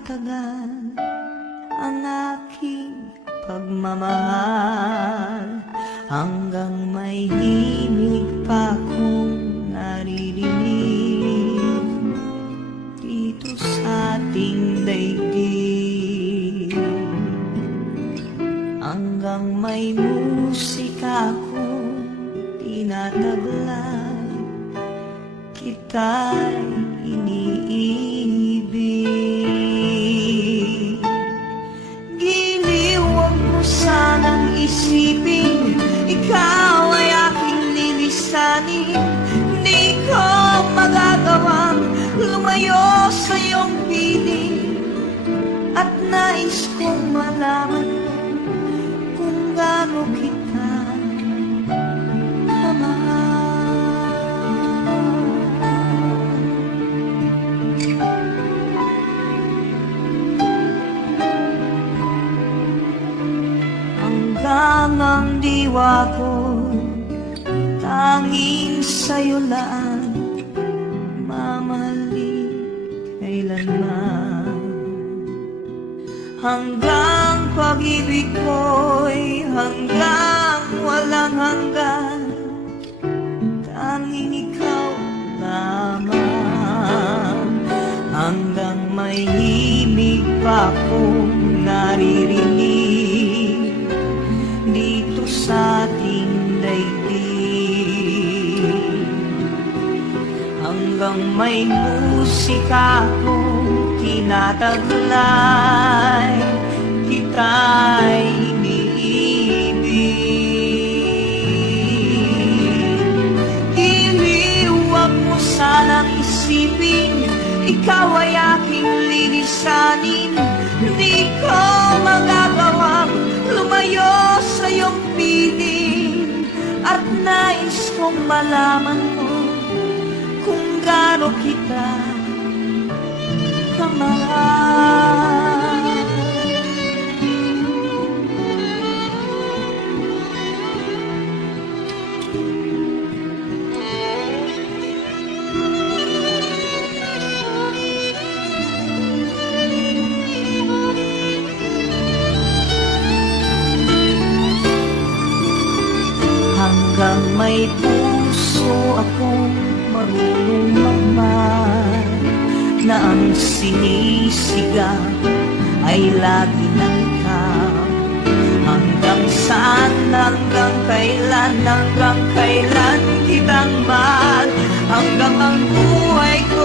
itatagal ang aking pagmamahal, hanggang may himig pa kong naririnig dito sa ating daigdig, hanggang may musika kong tinataglay, kita'y iniibig. Giliw, huwag mo sanang isipin ikaw ay aking lilisanin. Di ko magagawang lumayo sa iyong piling, at nais kong malaman mo kung gaano kita kamahal. Hanggang ang diwa ko tanging sa'yo lang mamahalin kailanman, hanggang pag-ibig ko'y hanggang walang hanggan, tanging ikaw lamang, hanggang may himig pa kong naririnig dito sa ating daigdig, hanggang may musika kong tinataglay, kita'y iniibig. Giliw, huwag mo sanang isipin ikaw ay aking lilisanin. Di ko magagawang lumayo sa iyong piling, at nais kong malaman mo kung gaano kita kamahal. Hanggang may puso akong marunong magmahal, na ang sinisigaw ay lagi ng ikaw. Hanggang saan, hanggang kailan kitang mahal, hanggang ang buhay ko